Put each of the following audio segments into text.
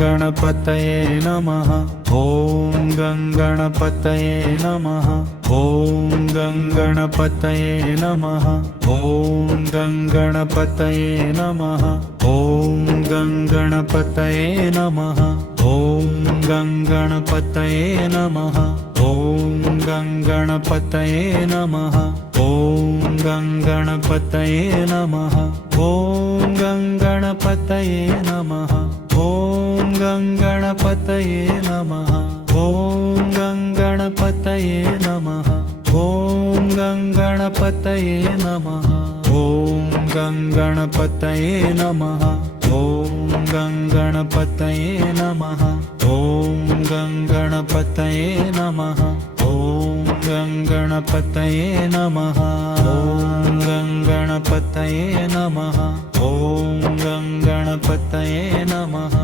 गणपतये नमः। ॐ गणपतये नमः। ॐ गणपतये नमः। ॐ गणपतये नमः। ॐ गणपतये नमः। ॐ गणपतये नमः। ॐ गणपतये नमः। ॐ गणपतये नमः। ॐ गणपतये नमः। ॐ गणपतये नमः। ॐ गणपतये नमः। ॐ गणपतये नमः। ॐ गणपतये नमः। ॐ गणपतये नमः। ॐ गणपतये नमः। ॐ गणपतये नमः। ॐ गणपतये नमः। ॐ गणपतये नमः।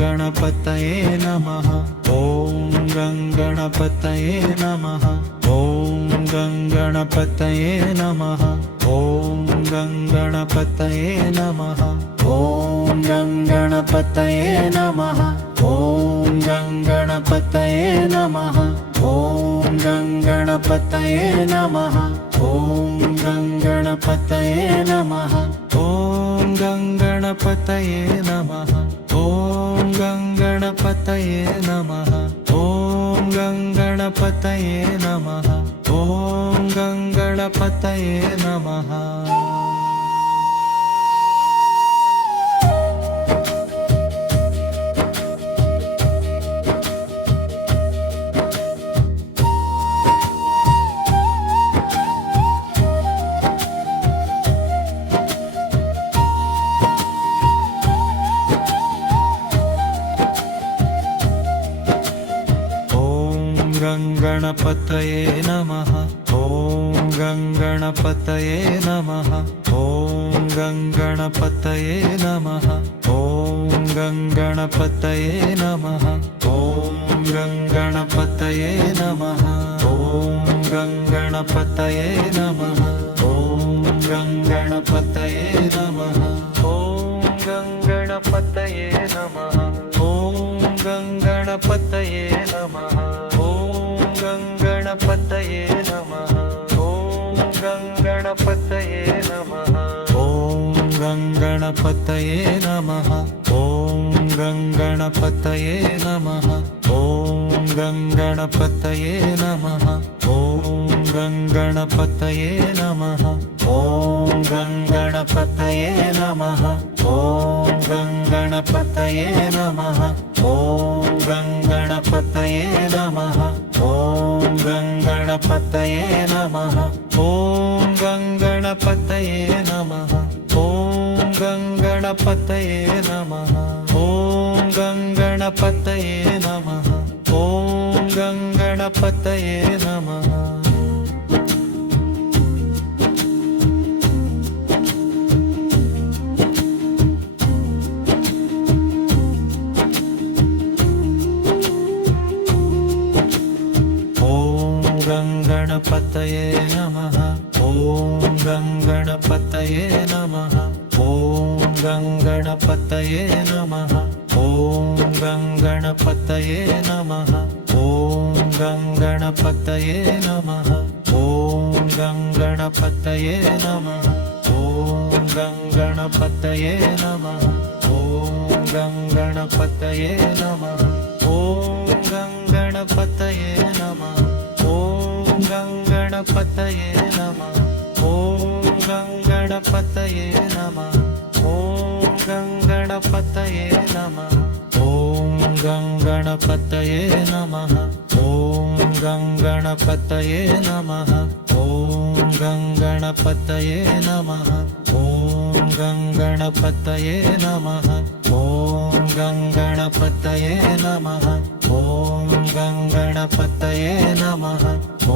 गणपतये नमः। ॐ गणपतये नमः। ॐ गणपतये नमः। ॐ गणपतये नमः। ॐ गणपतये नमः। ॐ गणपतये नमः। ॐ गणपतये नमः। ॐ गणपतये नमः। ॐ गणपतये नमः। ॐ गणपतये नमः। ॐ गणपतये नमः। ॐ गणपतये नमः। गणपतये नमः। ॐ गणपतये नमः। ॐ गणपतये नमः। ॐ गणपतये नमः। ॐ गणपतये नमः। ॐ गणपतये नमः। ॐ गणपतये नमः। ॐ गणपतये नमः। ॐ गणपतये नमः। गणपतये नमः। ॐ गणपतये नमः। ॐ गणपतये नमः। ॐ गणपतये नमः। ॐ गणपतये नमः। ॐ गणपतये नमः। ॐ गणपतये नमः। ॐ गणपतये नमः। ॐ गणपतये नमः। ॐ गणपतये नमः। ॐ गणपतये नमः। ॐ गणपतये नमः। ॐ गणपतये नमः। ॐ गणपतये नमः। गणपतये नमः। ॐ गणपतये नमः। ॐ गणपतये नमः। ॐ गणपतये नमः। ॐ गणपतये नमः। ॐ गणपतये नमः। ॐ गणपतये नमः। ॐ गणपतये नमः। ॐ गणपतये नमः। गणपतये नमः। ॐ गणपतये नमः। ॐ गणपतये नमः। ॐ गणपतये नमः। ॐ गणपतये नमः। ॐ गणपतये नमः। ॐ गणपतये नमः। ॐ गणपतये नमः। ॐ गणपतये नमः। ॐ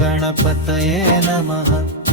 गणपतये नमः।